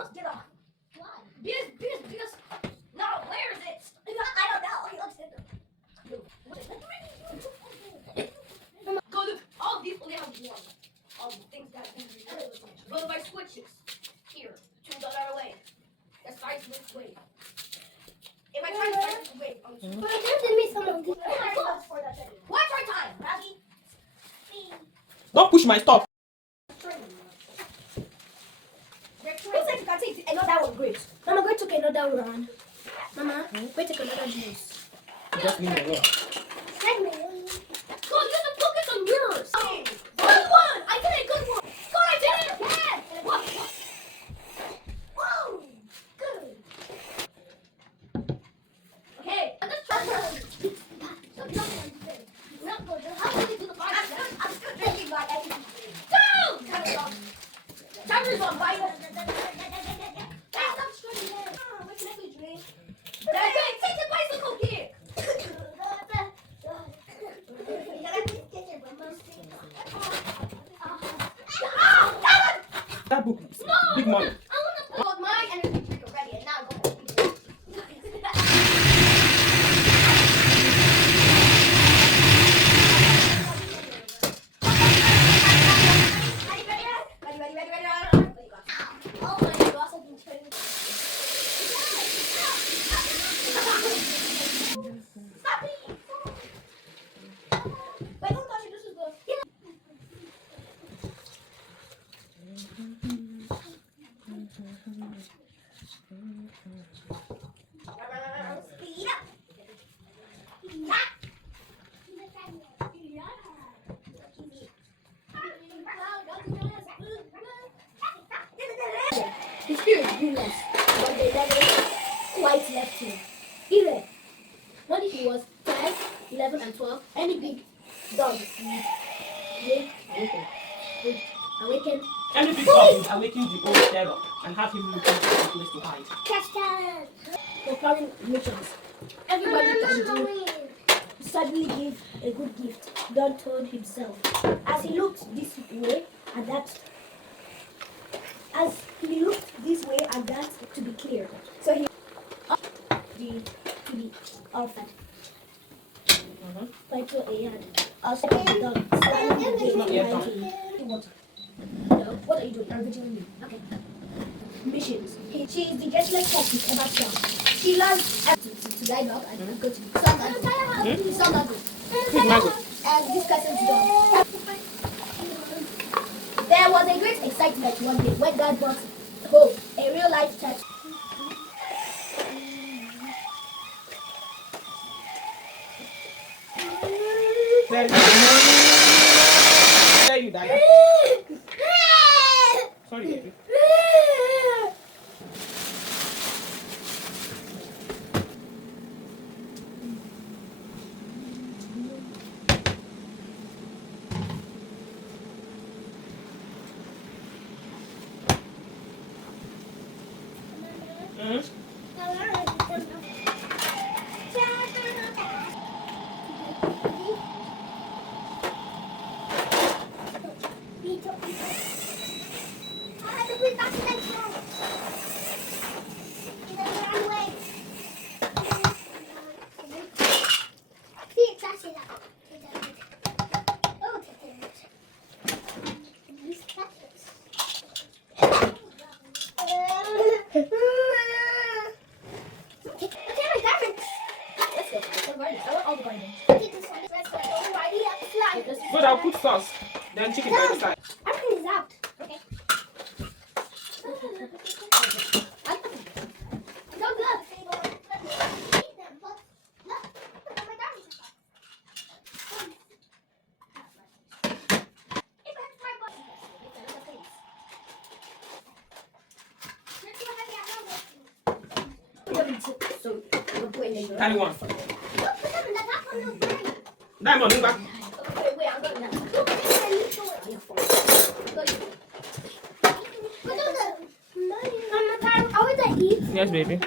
must get off. Why? Because. No, where is it? I don't know. He looks in the. Go look. All these only have one. All the things that go to my switches. Here. $2 away. The size looks way. If I try to size this way, but there's me some of this. What's our time, Maggie? Don't push my stuff. Looks like you can take another one, great. Mama, go take another one. Mama, go take another juice. Just leave me alone. Go, you have to focus on yours. Okay. Good one. I did a good one. Go, I did it. Yeah. What? Whoa. Good. Okay. Let's try this. How do we do the five? I'm still drinking my everything. Go. Timer's on fire. Stop struggling. What can I drink? Take the bicycle here. That book is big money. I want my energy drink already and now go. Ready. Oh my gosh, I've been turning. Stop it! Wait, don't touch it, this is good. Yeah. Speed up. His spirit is greenless, but the devil quite left him. Even when he was 10, 11, and 12, any big dog would awaken. Any big dog would awaken the old terror and have him looking for a place to hide. Question! For planning missions. Everybody can do. Suddenly gave a good gift. God told himself. As he looked this way and that to be clear. So he to be orphan. Like a yard. Also the dog slamming the gate behind him. No, what are you doing? You're visiting me. Okay. Missions. She is the gentlest cat you've ever found. She loves to guide up and go to some Nago. And this person's dog. There was a great excitement one day when God brought home a real life tattoo. There you die. Sorry, baby. Good, I'll put sauce. Then chicken by the side. Everything is out. Okay. Don't look. Carry one. Diamond, move back. Yes, baby.